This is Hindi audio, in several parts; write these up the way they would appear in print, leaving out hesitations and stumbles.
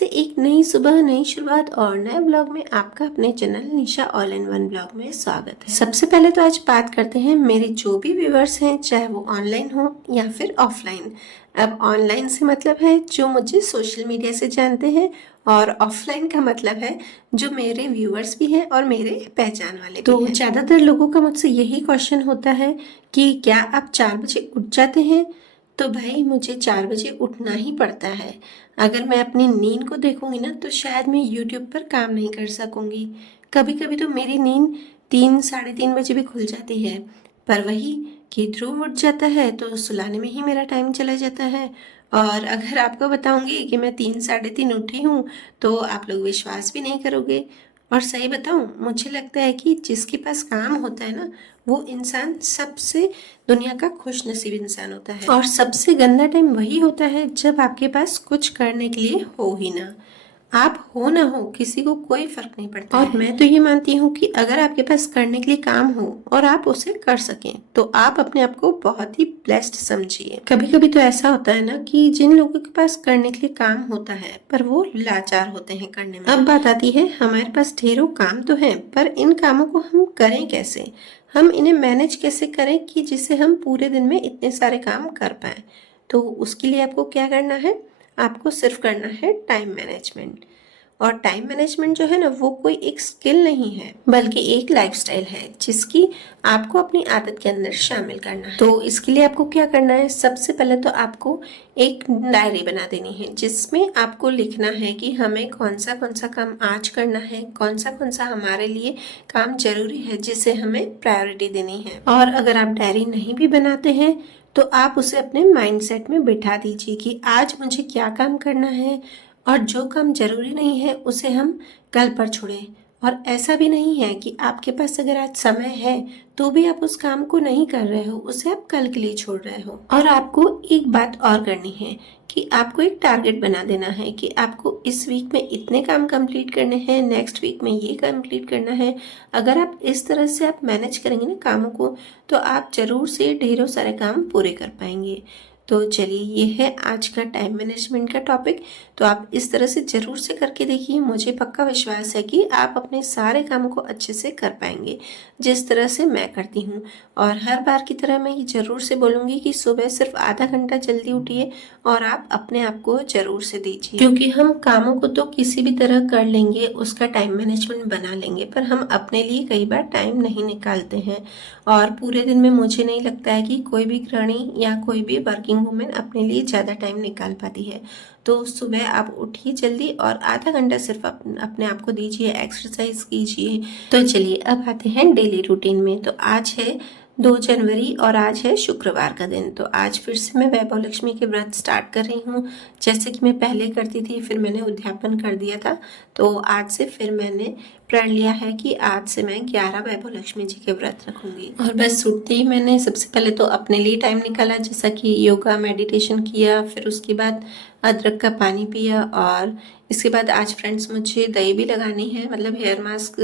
से एक नई सुबह, नई शुरुआत और नए ब्लॉग में आपका अपने channel Nisha all in one blog में स्वागत है। सबसे पहले तो आज बात करते हैं मेरे जो भी व्यूवर्स हैं, चाहे वो ऑनलाइन हो या फिर ऑफलाइन। अब ऑनलाइन से मतलब है जो मुझे सोशल मीडिया से जानते हैं, और ऑफलाइन का मतलब है जो मेरे व्यूवर्स भी हैं और मेरे पहचान वाले भी हैं। ज़्यादातर लोगों का मुझसे यही क्वेश्चन होता है कि क्या आप 4 बजे उठ जाते हैं? तो भाई मुझे 4 बजे उठना ही पड़ता है। अगर मैं अपनी नींद को देखूंगी ना तो शायद मैं यूट्यूब पर काम नहीं कर सकूंगी। कभी कभी तो मेरी नींद 3 साढ़े 3 बजे भी खुल जाती है, पर वही कि ध्रुव उठ जाता है तो सुलाने में ही मेरा टाइम चला जाता है। और अगर आपको बताऊंगी कि मैं 3 साढ़े 3 उठी हूँ तो आप लोग विश्वास भी नहीं करोगे। और सही बताऊं, मुझे लगता है कि जिसके पास काम होता है ना, वो इंसान सबसे दुनिया का खुश नसीब इंसान होता है। और सबसे गंदा टाइम वही होता है जब आपके पास कुछ करने के लिए हो ही ना। आप हो ना हो, किसी को कोई फर्क नहीं पड़ता। और मैं तो ये मानती हूँ कि अगर आपके पास करने के लिए काम हो और आप उसे कर सकें तो आप अपने आप को बहुत ही ब्लेस्ड समझिए। कभी कभी तो ऐसा होता है ना कि जिन लोगों के पास करने के लिए काम होता है पर वो लाचार होते हैं करने में। अब बात आती है, हमारे पास ढेरों काम तो है, पर इन कामों को हम करें कैसे, हम इन्हें मैनेज कैसे करें कि जिससे हम पूरे दिन में इतने सारे काम कर पाए। तो उसके लिए आपको क्या करना है, आपको सिर्फ करना है टाइम मैनेजमेंट। और टाइम मैनेजमेंट जो है ना, वो कोई एक स्किल नहीं है बल्कि एक लाइफस्टाइल है जिसकी आपको अपनी आदत के अंदर शामिल करना है। तो इसके लिए आपको क्या करना है, सबसे पहले तो आपको एक डायरी बना देनी है जिसमें आपको लिखना है कि हमें कौन सा काम आज करना है, कौन सा हमारे लिए काम जरूरी है जिसे हमें प्रायोरिटी देनी है। और अगर आप डायरी नहीं भी बनाते हैं तो आप उसे अपने माइंडसेट में बिठा दीजिए कि आज मुझे क्या काम करना है, और जो काम जरूरी नहीं है उसे हम कल पर छोड़ें। और ऐसा भी नहीं है कि आपके पास अगर आज समय है तो भी आप उस काम को नहीं कर रहे हो, उसे आप कल के लिए छोड़ रहे हो। और आपको एक बात और करनी है कि आपको एक टारगेट बना देना है कि आपको इस वीक में इतने काम कंप्लीट करने हैं, नेक्स्ट वीक में ये कंप्लीट करना है। अगर आप इस तरह से आप मैनेज करेंगे ना कामों को, तो आप जरूर से ढेरों सारे काम पूरे कर पाएंगे। तो चलिए, ये है आज का टाइम मैनेजमेंट का टॉपिक। तो आप इस तरह से ज़रूर से करके देखिए, मुझे पक्का विश्वास है कि आप अपने सारे कामों को अच्छे से कर पाएंगे जिस तरह से मैं करती हूँ। और हर बार की तरह मैं ये ज़रूर से बोलूँगी कि सुबह सिर्फ आधा घंटा जल्दी उठिए और आप अपने आप को ज़रूर से दीजिए, क्योंकि हम कामों को तो किसी भी तरह कर लेंगे, उसका टाइम मैनेजमेंट बना लेंगे, पर हम अपने लिए कई बार टाइम नहीं निकालते हैं। और पूरे दिन में मुझे नहीं लगता है कि कोई भी गृहिणी या कोई भी वर्किंग वुमेन अपने लिए ज़्यादा टाइम निकाल पाती है। तो सुबह आप उठिए जल्दी और आधा घंटा सिर्फ अपने आप को दीजिए, एक्सरसाइज कीजिए। तो चलिए अब आते हैं डेली रूटीन में। तो आज है 2 जनवरी और आज है शुक्रवार का दिन। तो आज फिर से मैं वैभव लक्ष्मी के व्रत स्टार्ट कर रही हूँ, जैसे कि मैं पहले करती थी, फिर मैंने उद्यापन कर दिया था। तो आज से फिर मैंने प्रण लिया है कि आज से मैं 11 वैभव लक्ष्मी जी के व्रत रखूंगी। और बस उठते ही मैंने सबसे पहले तो अपने लिए टाइम निकाला, जैसा कि योगा मेडिटेशन किया, फिर उसके बाद अदरक का पानी पिया। और इसके बाद आज फ्रेंड्स मुझे दही भी लगानी है, मतलब हेयर मास्क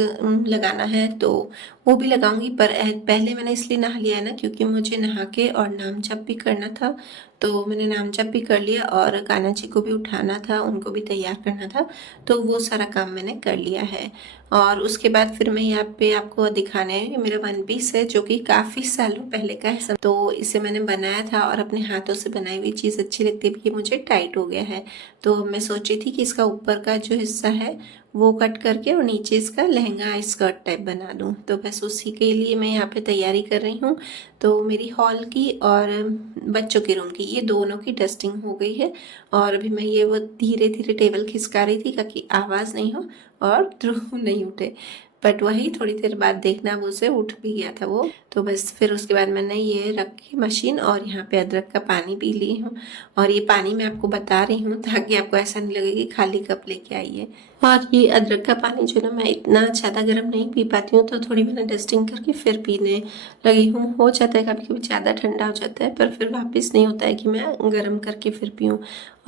लगाना है, तो वो भी लगाऊंगी। पर पहले मैंने इसलिए नहा लिया है ना, क्योंकि मुझे नहा के और नाम जप भी करना था। तो मैंने नाम जप भी कर लिया और कान्हा जी को भी उठाना था, उनको भी तैयार करना था, तो वो सारा काम मैंने कर लिया है। और उसके बाद फिर मैं यहाँ पे आपको दिखाने, मेरा वन पीस है जो कि काफ़ी सालों पहले का है, तो इसे मैंने बनाया था और अपने हाथों से बनाई हुई चीज़ अच्छी लगती है, ये मुझे टाइट हो गया है। तो मैं सोची थी कि इसका ऊपर का जो हिस्सा है वो कट करके और नीचे इसका लहंगा स्कर्ट टाइप बना दूँ। तो बस उसी के लिए मैं यहाँ पे तैयारी कर रही हूँ। तो मेरी हॉल की और बच्चों के रूम की, ये दोनों की डस्टिंग हो गई है। और अभी मैं ये वो धीरे धीरे टेबल खिसका रही थी ताकि आवाज़ नहीं हो और ध्रुव नहीं उठे। बट वही थोड़ी देर बाद देखना वो से उठ भी गया था वो। तो बस फिर उसके बाद मैंने ये रखी मशीन और यहाँ पे अदरक का पानी पी ली हूँ। और ये पानी मैं आपको बता रही हूँ ताकि आपको ऐसा नहीं लगे कि खाली कप लेके आइए। और ये अदरक का पानी जो ना, मैं इतना ज़्यादा गर्म नहीं पी पाती हूँ, तो थोड़ी मैंने डस्टिंग करके फिर पीने लगी हूँ। हो जाता है कभी कभी ज़्यादा ठंडा हो जाता है, पर फिर वापस नहीं होता है कि मैं गर्म करके फिर पीऊँ।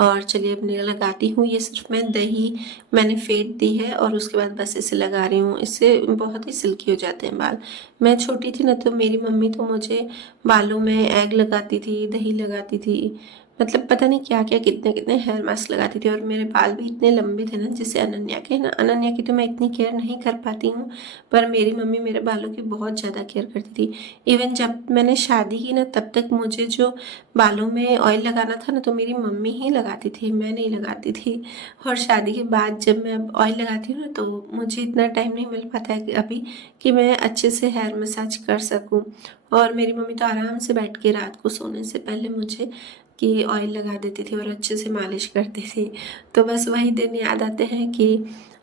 और चलिए अब मैं लगाती हूँ। ये सिर्फ मैं दही मैंने फेंट दी है और उसके बाद बस इसे लगा रही हूँ। इससे बहुत ही सिल्की हो जाते हैं बाल। मैं छोटी थी ना, तो मेरी मम्मी तो मुझे बालों में एग लगाती थी, दही लगाती थी, मतलब पता नहीं क्या क्या कितने कितने हेयर मास्क लगाती थी। और मेरे बाल भी इतने लंबे थे ना, जैसे अनन्या के ना। अनन्या की तो मैं इतनी केयर नहीं कर पाती हूँ, पर मेरी मम्मी मेरे बालों की बहुत ज़्यादा केयर करती थी। इवन जब मैंने शादी की ना, तब तक मुझे जो बालों में ऑयल लगाना था ना, तो मेरी मम्मी ही लगाती थी, मैं नहीं लगाती थी। और शादी के बाद जब मैं अब ऑयल लगाती हूँ ना, तो मुझे इतना टाइम नहीं मिल पाता है कि अभी कि मैं अच्छे से हेयर मसाज कर सकूँ। और मेरी मम्मी तो आराम से बैठ के रात को सोने से पहले मुझे कि ऑयल लगा देती थी और अच्छे से मालिश करती थी। तो बस वही दिन याद आते हैं कि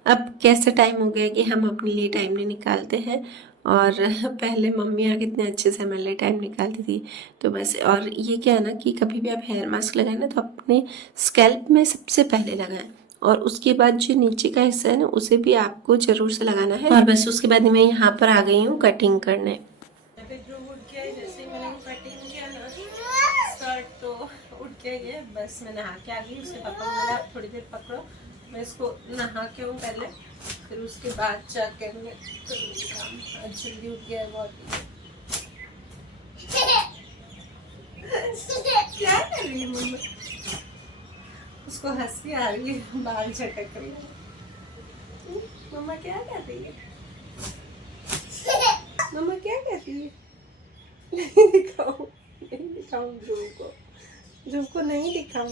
अब कैसे टाइम हो गया कि हम अपने लिए टाइम नहीं निकालते हैं। और पहले मम्मियाँ कितने अच्छे से हमारे लिए टाइम निकालती थी। तो बस, और ये क्या है ना कि कभी भी आप हेयर मास्क लगाएं ना, तो अपने स्कैल्प में सबसे पहले लगाएं, और उसके बाद जो नीचे का हिस्सा है ना, उसे भी आपको ज़रूर से लगाना है। और बस उसके बाद मैं यहाँ पर आ गई हूँ कटिंग करने। जैसे ही मैंने कटिंग किया ना स्कर्ट, तो उठ के ये बस मैं नहा के आ गई। उसके पापा ने बोला थोड़ी देर पकड़ो, मैं इसको नहा के हूँ पहले, फिर उसके बाद जाकर मैं करूँगी काम। आज जल्दी उठ गया है बहुत ही। क्या कर रही है मम्मा? उसको हंसी आ रही है, बाल झटक रही है। मम्मा क्या कर रही है? मम्मा क्या कर रही है? नहीं दिखाऊं, नहीं दिखाऊं ध्रुव को, ध्रुव को नहीं दिखाऊं।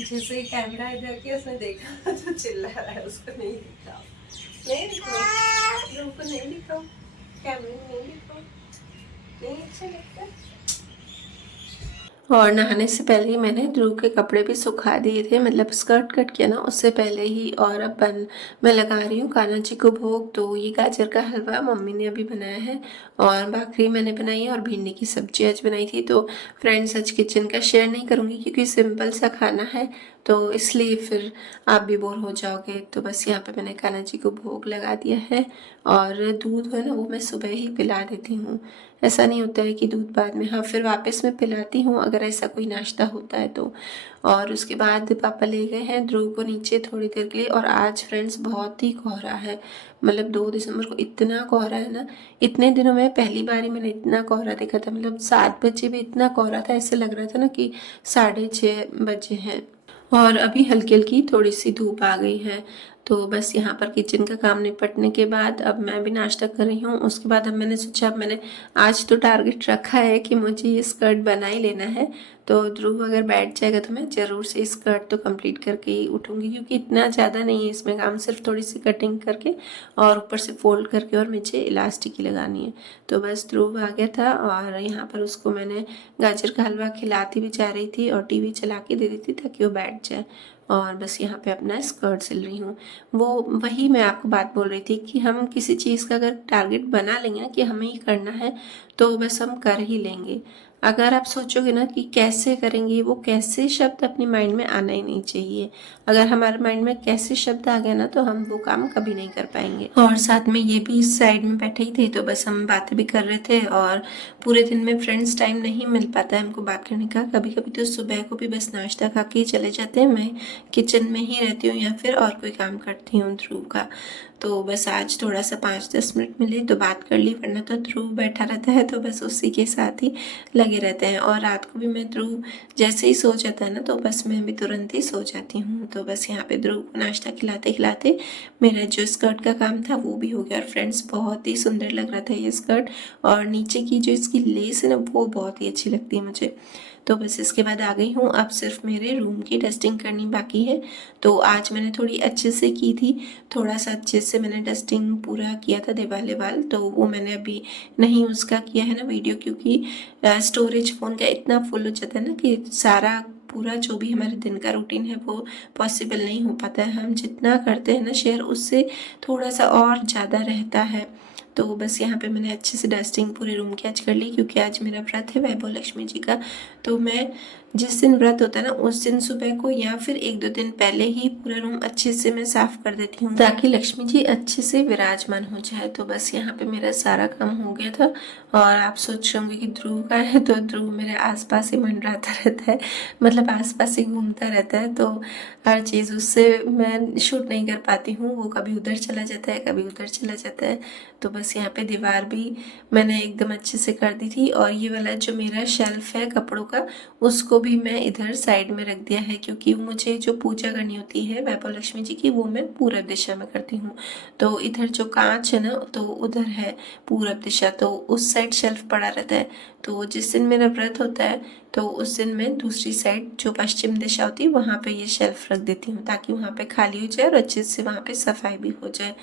जैसे ही कैमरा इधर किया उसने देखा तो चिल्ला रहा है, उसको नहीं दिखाओ, नहीं दिखाओ, ध्रुव को नहीं दिखाओ, कैमरे में नहीं दिखाओ, नहीं अच्छा लगता। और नहाने से पहले ही मैंने ध्रुव के कपड़े भी सुखा दिए थे, मतलब स्कर्ट कट किया ना उससे पहले ही। और अब मैं लगा रही हूँ कान्हा जी को भोग। तो ये गाजर का हलवा मम्मी ने अभी बनाया है, और भाखरी मैंने बनाई है, और भिंडी की सब्जी आज बनाई थी। तो फ्रेंड्स, आज किचन का शेयर नहीं करूँगी क्योंकि सिंपल सा खाना है, तो इसलिए फिर आप भी बोर हो जाओगे। तो बस यहाँ पे मैंने कान्हा जी को भोग लगा दिया है। और दूध है ना, वो मैं सुबह ही पिला देती हूँ। ऐसा नहीं होता है कि दूध बाद में, हाँ फिर वापस मैं पिलाती हूँ अगर ऐसा कोई नाश्ता होता है तो। और उसके बाद पापा ले गए हैं ध्रुव को नीचे थोड़ी देर के लिए। और आज फ्रेंड्स बहुत ही कोहरा है, मतलब 2 दिसंबर को इतना कोहरा है ना। इतने दिनों में पहली बार ही मैंने इतना कोहरा देखा था। मतलब 7 बजे भी इतना कोहरा था, ऐसे लग रहा था ना कि 6:30 बजे हैं। और अभी हल्की हल्की थोड़ी सी धूप आ गई है। तो बस यहाँ पर किचन का काम निपटने के बाद अब मैं भी नाश्ता कर रही हूँ। उसके बाद अब मैंने सोचा, अब मैंने आज तो टारगेट रखा है कि मुझे ये स्कर्ट बना ही लेना है। तो ध्रुव अगर बैठ जाएगा तो मैं ज़रूर से स्कर्ट तो कंप्लीट करके ही उठूँगी, क्योंकि इतना ज़्यादा नहीं है इसमें काम, सिर्फ थोड़ी सी कटिंग करके और ऊपर से फोल्ड करके और नीचे इलास्टिक ही लगानी है। तो बस ध्रुव आ गया था, और यहाँ पर उसको मैंने गाजर का हलवा खिलाती भी जा रही थी और टीवी चला के दे दी थी ताकि वो बैठ जाए। और बस यहाँ पे अपना स्कर्ट सिल रही हूँ। वो वही मैं आपको बात बोल रही थी कि हम किसी चीज़ का अगर टारगेट बना लेंगे ना कि हमें ही करना है, तो बस हम कर ही लेंगे। अगर आप सोचोगे ना कि कैसे करेंगे, वो कैसे शब्द अपने माइंड में आना ही नहीं चाहिए। अगर हमारे माइंड में कैसे शब्द आ गया ना, तो हम वो काम कभी नहीं कर पाएंगे। और साथ में ये भी इस साइड में बैठे ही थे, तो बस हम बातें भी कर रहे थे। और पूरे दिन में फ्रेंड्स टाइम नहीं मिल पाता है हमको बात करने का। कभी कभी तो सुबह को भी बस नाश्ता खा के चले जाते हैं, मैं किचन में ही रहती हूँ या फिर और कोई काम करती हूँ ध्रुव का। तो बस आज थोड़ा सा 5-10 मिनट मिले तो बात कर ली, वरना तो ध्रुव बैठा रहता है तो बस उसी के साथ ही लगे रहते हैं। और रात को भी मैं ध्रुव जैसे ही सो जाता है ना, तो बस मैं भी तुरंत ही सो जाती हूँ। तो बस यहाँ पे ध्रुव को नाश्ता खिलाते खिलाते मेरा जो स्कर्ट का काम था वो भी हो गया। और फ्रेंड्स, बहुत ही सुंदर लग रहा था ये स्कर्ट, और नीचे की जो इसकी लेस है ना, वो बहुत ही अच्छी लगती है मुझे। तो बस इसके बाद आ गई हूँ। अब सिर्फ मेरे रूम की डस्टिंग करनी बाकी है। तो आज मैंने थोड़ी अच्छे से की थी, थोड़ा सा अच्छे से मैंने डस्टिंग पूरा किया था देवाल, तो वो मैंने अभी नहीं उसका किया है ना वीडियो, क्योंकि स्टोरेज फ़ोन का इतना फुल हो जाता है ना कि सारा पूरा जो भी हमारे दिन का रूटीन है वो पॉसिबल नहीं हो पाता है। हम जितना करते हैं ना शेयर, उससे थोड़ा सा और ज़्यादा रहता है। तो बस यहाँ पे मैंने अच्छे से डस्टिंग पूरे रूम की आज कर ली, क्योंकि आज मेरा व्रत है वैभव लक्ष्मी जी का। तो मैं जिस दिन व्रत होता है ना, उस दिन सुबह को या फिर 1-2 दिन पहले ही पूरा रूम अच्छे से मैं साफ कर देती हूँ, ताकि लक्ष्मी जी अच्छे से विराजमान हो जाए। तो बस यहाँ पे मेरा सारा काम हो गया था। और आप सोच रहे होंगे कि ध्रुव का है, तो ध्रुव मेरे आसपास ही मंडराता रहता है, मतलब आसपास ही घूमता रहता है। तो हर चीज़ उससे मैं शूट नहीं कर पाती हूँ, वो कभी उधर चला जाता है कभी उधर चला जाता है। तो बस यहाँ पे दीवार भी मैंने एकदम अच्छे से कर दी थी। और ये वाला जो मेरा शेल्फ है कपड़ों का, उसको भी मैं इधर साइड में रख दिया है, क्योंकि मुझे जो पूजा करनी होती है वैभव लक्ष्मी जी की वो मैं पूरब दिशा में करती हूँ। तो इधर जो कांच है ना, तो उधर है पूरब दिशा, तो उस साइड शेल्फ पड़ा रहता है। तो जिस दिन मेरा व्रत होता है तो उस दिन मैं दूसरी साइड जो पश्चिम दिशा होती है वहाँ पे ये शेल्फ रख देती हूँ, ताकि वहाँ पे खाली हो जाए और अच्छे से वहाँ पे सफाई भी हो जाए।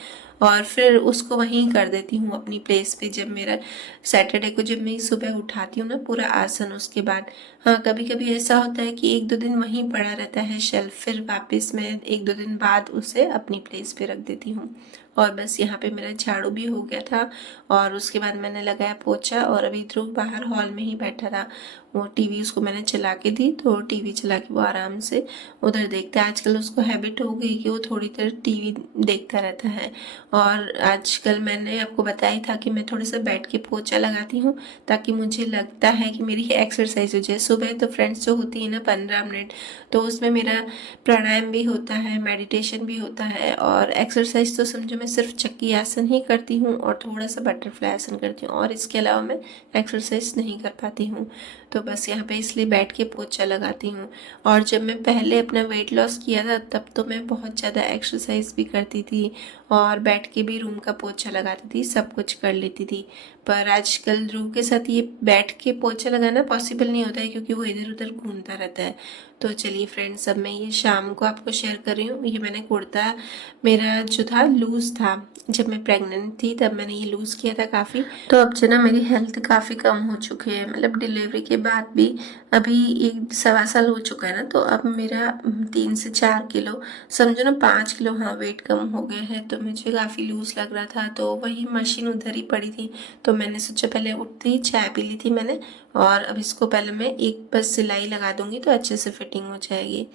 और फिर उसको वहीं कर देती हूँ अपनी प्लेस पे। जब मेरा सैटरडे को जब मैं सुबह उठाती हूँ ना पूरा आसन, उसके बाद हाँ कभी कभी ऐसा होता है कि 1-2 दिन वहीं पड़ा रहता है शेल्फ, फिर वापस मैं 1-2 दिन बाद उसे अपनी प्लेस पे रख देती हूँ। और बस यहाँ पे मेरा झाड़ू भी हो गया था और उसके बाद मैंने लगाया पोछा। और अभी ध्रुव बाहर हॉल में ही बैठा था, वो टीवी उसको मैंने चला के दी, तो टीवी चला के वो आराम से उधर देखता है। आजकल उसको हैबिट हो गई कि वो थोड़ी देर टीवी देखता रहता है। और आजकल मैंने आपको बताया था कि मैं थोड़ा सा बैठ के पोछा लगाती हूँ, ताकि मुझे लगता है कि मेरी एक्सरसाइज हो जाए। सुबह तो फ्रेंड्स जो होती है ना 15 मिनट, तो उसमें मेरा प्राणायाम भी होता है, मेडिटेशन भी होता है, और एक्सरसाइज तो समझो मैं सिर्फ चक्की आसन ही करती हूँ और थोड़ा सा बटरफ्लाई आसन करती हूँ, और इसके अलावा मैं एक्सरसाइज नहीं कर पाती हूँ। तो बस यहाँ पे इसलिए बैठ के पोछा लगाती हूँ। और जब मैं पहले अपना वेट लॉस किया था तब तो मैं बहुत ज़्यादा एक्सरसाइज भी करती थी और बैठ के भी रूम का पोछा लगाती थी, सब कुछ कर लेती थी। पर आजकल ध्रुव के साथ ये बैठ के पोछा लगाना पॉसिबल नहीं होता है, क्योंकि वो इधर उधर घूमता रहता है। तो चलिए फ्रेंड्स, अब मैं ये शाम को आपको शेयर कर रही हूँ। ये मैंने कुर्ता मेरा जो था लूज़ था, जब मैं प्रेग्नेंट थी तब मैंने ये लूज़ किया था काफ़ी। तो अब जो ना मेरी हेल्थ काफ़ी कम हो चुकी है, मतलब डिलीवरी के बाद भी अभी 1 सवा साल हो चुका है ना, तो अब मेरा 3 से 4 किलो, समझो ना 5 किलो हाँ वेट कम हो गया है। तो मुझे काफ़ी लूज़ लग रहा था, तो वही मशीन उधर ही पड़ी थी, तो मैंने सोचा पहले उठते ही चाय पी ली थी मैंने, और अब इसको पहले मैं एक बस सिलाई लगा दूंगी तो अच्छे से फिटिंग हो जाएगी।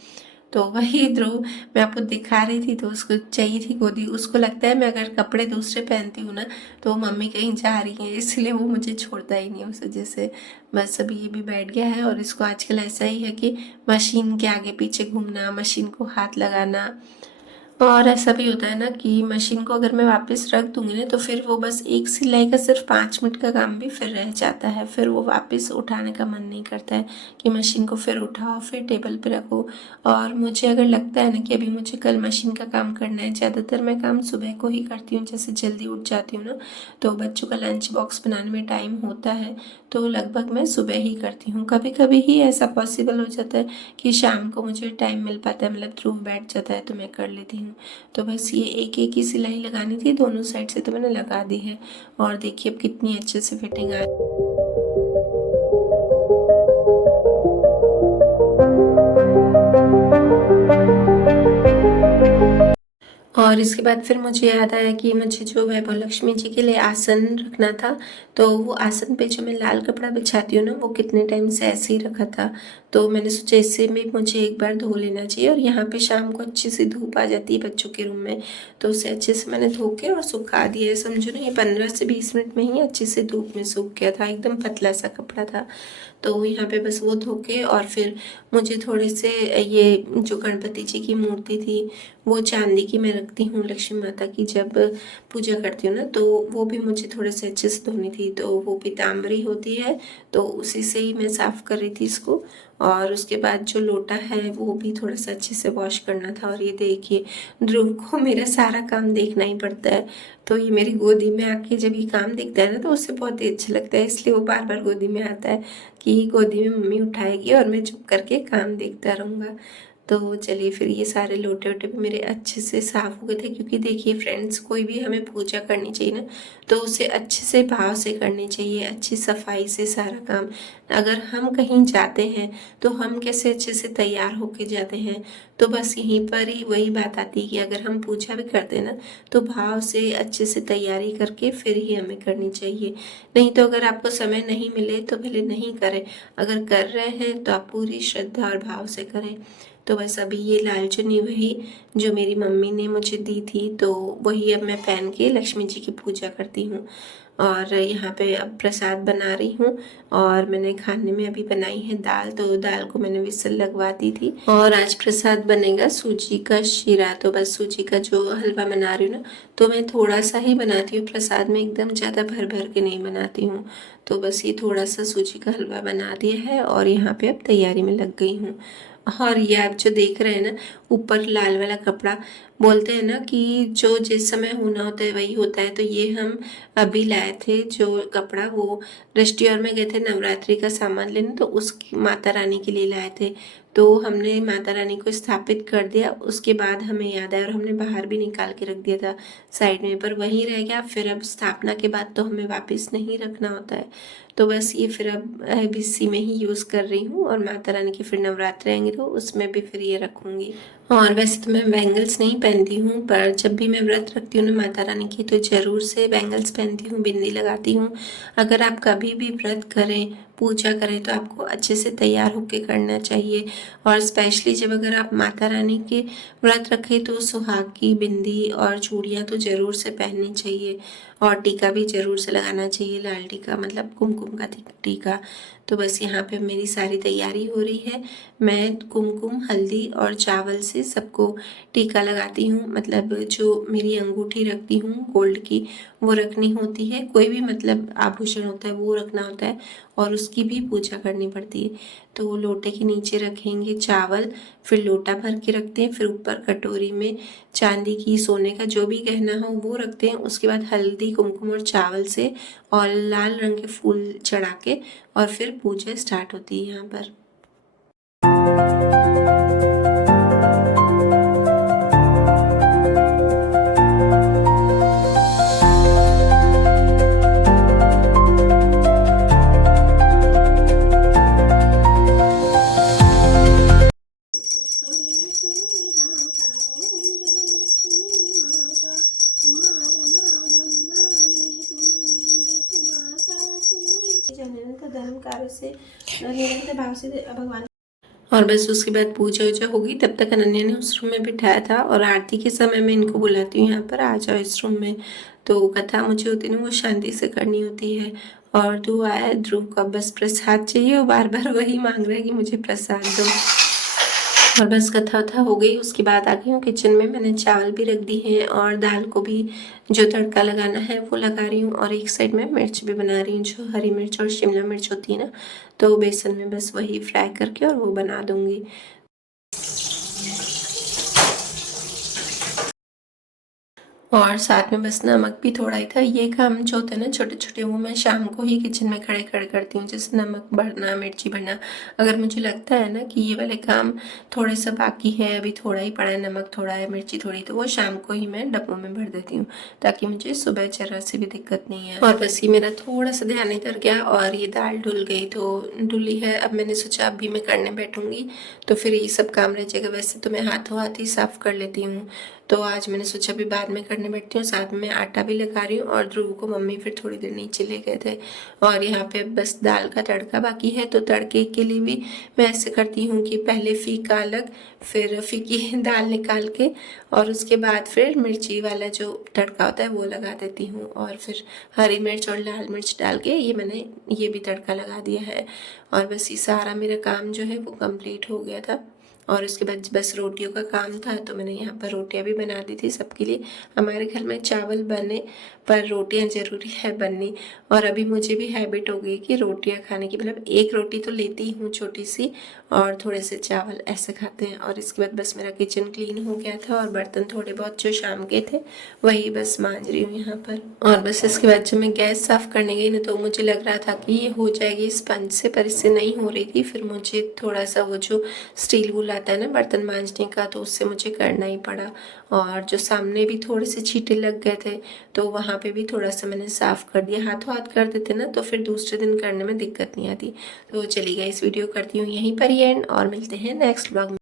तो वही ध्रुव मैं आपको दिखा रही थी, तो उसको चाहिए थी गोदी। उसको लगता है मैं अगर कपड़े दूसरे पहनती हूँ ना तो मम्मी कहीं जा रही है, इसलिए वो मुझे छोड़ता ही नहीं है उस वजह से। बस अभी ये भी बैठ गया है, और इसको आजकल ऐसा ही है कि मशीन के आगे पीछे घूमना, मशीन को हाथ लगाना। और ऐसा भी होता है ना कि मशीन को अगर मैं वापस रख दूंगी ना तो फिर वो बस एक सिलाई का सिर्फ 5 मिनट का काम भी फिर रह जाता है, फिर वो वापस उठाने का मन नहीं करता है कि मशीन को फिर उठाओ फिर टेबल पे रखो। और मुझे अगर लगता है ना कि अभी मुझे कल मशीन का काम करना है, ज़्यादातर मैं काम सुबह को ही करती हूँ, जैसे जल्दी उठ जाती हूँ ना, तो बच्चों का लंच बॉक्स बनाने में टाइम होता है, तो लगभग मैं सुबह ही करती हूँ। कभी कभी ही ऐसा पॉसिबल हो जाता है कि शाम को मुझे टाइम मिल पाता है, मतलब ध्रुव बैठ जाता है तो मैं कर लेती हूँ। तो बस ये एक एक ही सिलाई लगानी थी दोनों साइड से, तो मैंने लगा दी है। और देखिए अब कितनी अच्छे से फिटिंग आ रही है। और इसके बाद फिर मुझे याद आया कि मुझे जो वैभव लक्ष्मी जी के लिए आसन रखना था, तो वो आसन पे जो मैं लाल कपड़ा बिछाती हूँ ना, वो कितने टाइम से ऐसे ही रखा था, तो मैंने सोचा इससे में मुझे एक बार धो लेना चाहिए। और यहाँ पे शाम को अच्छी सी धूप आ जाती है बच्चों के रूम में, तो उसे अच्छे से मैंने धो के और सुखा दिया है। समझो ना ये 15 से 20 मिनट में ही अच्छे से धूप में सूख गया था, एकदम पतला सा कपड़ा था। तो यहाँ पे बस वो धो के, और फिर मुझे थोड़े से ये जो गणपति जी की मूर्ति थी वो चांदी की मैं रखती हूँ लक्ष्मी माता की, जब पूजा करती हूँ ना, तो वो भी मुझे थोड़े से अच्छे से धोनी थी। तो वो पीताम्बरी होती है, तो उसी से ही मैं साफ़ कर रही थी इसको। और उसके बाद जो लोटा है वो भी थोड़ा सा अच्छे से वॉश करना था। और ये देखिए ध्रुव को मेरा सारा काम देखना ही पड़ता है, तो ये मेरी गोदी में आके जब ये काम देखता है ना तो उससे बहुत ही अच्छा लगता है, इसलिए वो बार बार गोदी में आता है कि गोदी में मम्मी उठाएगी और मैं चुप करके काम देखता रहूँगा। तो चलिए फिर ये सारे लोटे वोटे भी मेरे अच्छे से साफ़ हो गए थे, क्योंकि देखिए फ्रेंड्स कोई भी हमें पूजा करनी चाहिए ना तो उसे अच्छे से भाव से करनी चाहिए, अच्छी सफाई से सारा काम। अगर हम कहीं जाते हैं तो हम कैसे अच्छे से तैयार होके जाते हैं, तो बस यहीं पर ही वही बात आती है कि अगर हम पूजा भी करते हैं ना तो भाव से अच्छे से तैयारी करके फिर ही हमें करनी चाहिए। नहीं तो अगर आपको समय नहीं मिले तो भले नहीं करें, अगर कर रहे हैं तो आप पूरी श्रद्धा और भाव से करें। तो बस अभी ये लाल चुन्नी वही जो मेरी मम्मी ने मुझे दी थी, तो वही अब मैं पहन के लक्ष्मी जी की पूजा करती हूँ। और यहाँ पे अब प्रसाद बना रही हूँ। और मैंने खाने में अभी बनाई है दाल, तो दाल को मैंने विसल लगवा दी थी। और आज प्रसाद बनेगा सूजी का शीरा, तो बस सूजी का जो हलवा बना रही हूँ ना, तो मैं थोड़ा सा ही बनाती हूँ प्रसाद में, एकदम ज़्यादा भर भर के नहीं बनाती हूँ। तो बस ये थोड़ा सा सूजी का हलवा बना दिया है और यहाँ पे अब तैयारी में लग गई हूँ। और ये आप जो देख रहे हैं ना, ऊपर लाल वाला कपड़ा, बोलते हैं ना कि जो जिस समय होना होता है वही होता है। तो ये हम अभी लाए थे जो कपड़ा, वो दृष्टि और मैं गए थे नवरात्रि का सामान लेने, तो उसकी माता रानी के लिए लाए थे। तो हमने माता रानी को स्थापित कर दिया, उसके बाद हमें याद आया और हमने बाहर भी निकाल के रख दिया था साइड में, पर वहीं रह गया। फिर अब स्थापना के बाद तो हमें वापस नहीं रखना होता है, तो बस ये फिर अब इसी में ही यूज़ कर रही हूँ। और माता रानी की फिर नवरात्र आएंगे तो उसमें भी फिर ये रखूँगी। और वैसे तो मैं बैंगल्स नहीं पहनती हूँ, पर जब भी मैं व्रत रखती हूँ ना माता रानी की, तो ज़रूर से बैंगल्स पहनती हूँ, बिंदी लगाती हूँ। अगर आप कभी भी व्रत करें, पूजा करें, तो आपको अच्छे से तैयार होकर करना चाहिए। और स्पेशली जब अगर आप माता रानी के व्रत रखें तो सुहाग की बिंदी और चूड़ियाँ तो ज़रूर से पहननी चाहिए। और टीका भी ज़रूर से लगाना चाहिए, लाल टीका मतलब कुमकुम का टीका। तो बस यहाँ पे मेरी सारी तैयारी हो रही है। मैं कुमकुम, हल्दी और चावल से सबको टीका लगाती हूँ। मतलब जो मेरी अंगूठी रखती हूँ गोल्ड की, वो रखनी होती है। कोई भी मतलब आभूषण होता है वो रखना होता है, और उसकी भी पूजा करनी पड़ती है। तो लोटे के नीचे रखेंगे चावल, फिर लोटा भर के रखते हैं, फिर ऊपर कटोरी में चांदी की, सोने का जो भी गहना हो वो रखते हैं। उसके बाद हल्दी, कुमकुम और चावल से और लाल रंग के फूल चढ़ा के और फिर पूजा स्टार्ट होती है यहाँ पर। निरंतर धर्म कार्य से निरंतर भाव से भगवान। और बस उसके बाद पूजा वूजा होगी, तब तक अनन्या ने उस रूम में बिठाया था। और आरती के समय मैं इनको बुलाती हूँ यहाँ पर, आ जाओ इस रूम में। तो कथा मुझे होती है ना, वो शांति से करनी होती है। और दुआ है ध्रुव का बस प्रसाद चाहिए, वो बार बार वही मांग रहा है कि मुझे प्रसाद दो। और बस कथा वथा हो गई, उसके बाद आ गई हूँ किचन में। मैंने चावल भी रख दी हैं और दाल को भी जो तड़का लगाना है वो लगा रही हूँ। और एक साइड में मिर्च भी बना रही हूँ, जो हरी मिर्च और शिमला मिर्च होती है ना, तो बेसन में बस वही फ्राई करके और वो बना दूँगी। और साथ में बस नमक भी थोड़ा ही था। ये काम जो होता है ना छोटे छोटे, वो मैं शाम को ही किचन में खड़े खड़े करती हूँ, जैसे नमक भरना, मिर्ची भरना। अगर मुझे लगता है ना कि ये वाले काम थोड़े सा बाकी है, अभी थोड़ा ही पड़ा है, नमक थोड़ा है, मिर्ची थोड़ी, तो वो शाम को ही मैं डब्बों में भर देती हूँ, ताकि मुझे सुबह जरा से भी दिक्कत नहीं है। और बस ये मेरा थोड़ा सा ध्यान इधर गया और ये दाल धुल गई, तो धुली है। अब मैंने सोचा अभी मैं करने बैठूंगी तो फिर ये सब काम रह जाएगा। वैसे तो मैं हाथों हाथ ही साफ कर लेती हूँ, तो आज मैंने सोचा अभी बाद में करने बैठती हूँ। साथ में आटा भी लगा रही हूँ। और ध्रुव को मम्मी फिर थोड़ी देर नीचे ले गए थे। और यहाँ पे बस दाल का तड़का बाकी है, तो तड़के के लिए भी मैं ऐसे करती हूँ कि पहले फीका अलग, फिर फीकी दाल निकाल के, और उसके बाद फिर मिर्ची वाला जो तड़का होता है वो लगा देती हूँ। और फिर हरी मिर्च और लाल मिर्च डाल के ये मैंने ये भी तड़का लगा दिया है। और बस ये सारा मेरा काम जो है वो कंप्लीट हो गया था। और उसके बाद बस रोटियों का काम था, तो मैंने यहाँ पर रोटियाँ भी बना दी थी सबके लिए। हमारे घर में चावल बने, पर रोटियाँ ज़रूरी है बननी। और अभी मुझे भी हैबिट हो गई कि रोटियाँ खाने की, मतलब एक रोटी तो लेती हूँ छोटी सी, और थोड़े से चावल ऐसे खाते हैं। और इसके बाद बस मेरा किचन क्लीन हो गया था और बर्तन थोड़े बहुत जो शाम के थे वही बस मांज रही हूँ यहाँ पर। और बस इसके बाद जब मैं गैस साफ़ करने गई ना, तो मुझे लग रहा था कि ये हो जाएगी स्पंज से, पर इससे नहीं हो रही थी। फिर मुझे थोड़ा सा वो जो स्टील वूल आता है ना बर्तन मांजने का, तो उससे मुझे करना ही पड़ा। और जो सामने भी थोड़े से छींटे लग गए थे, तो वहाँ पे भी थोड़ा सा मैंने साफ़ कर दिया। हाथों हाथ कर देते ना, तो फिर दूसरे दिन करने में दिक्कत नहीं आती। तो चलिए गाइस, इस वीडियो करती हूँ यहीं पर ही एंड, और मिलते हैं नेक्स्ट ब्लॉग में।